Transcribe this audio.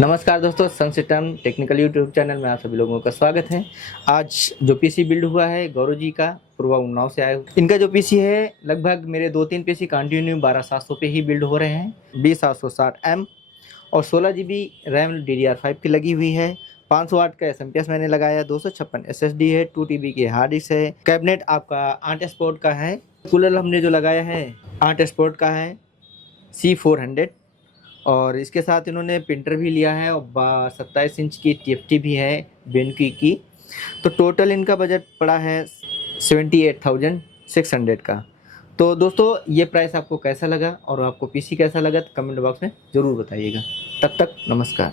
नमस्कार दोस्तों, सन system technical YouTube channel में आप सभी लोगों का स्वागत है। आज जो पीसी बिल्ड हुआ है गौरव जी का, पूर्वा उन्नाव से आए। इनका जो पीसी है लगभग मेरे 2-3 पीसी कंटिन्यू 12700 पे ही बिल्ड हो रहे हैं। 20860M और 16 GB रैम DDR5 की लगी हुई है। 500 वाट का SMPS मैंने लगाया, 256 SSD है, 2 TB की हार्ड डिस्क है। कैबिनेट आपका 8 स्पोर्ट का है। कूलर हमने जो लगाया है 8 स्पोर्ट का है C400 और इसके साथ इन्होंने प्रिंटर भी लिया है और 27 इंच की TFT भी है बेनक्वी की। तो टोटल इनका बजट पड़ा है 78,600 का। तो दोस्तों ये प्राइस आपको कैसा लगा और आपको पीसी कैसा लगा तो कमेंट बॉक्स में ज़रूर बताइएगा। तब तक नमस्कार।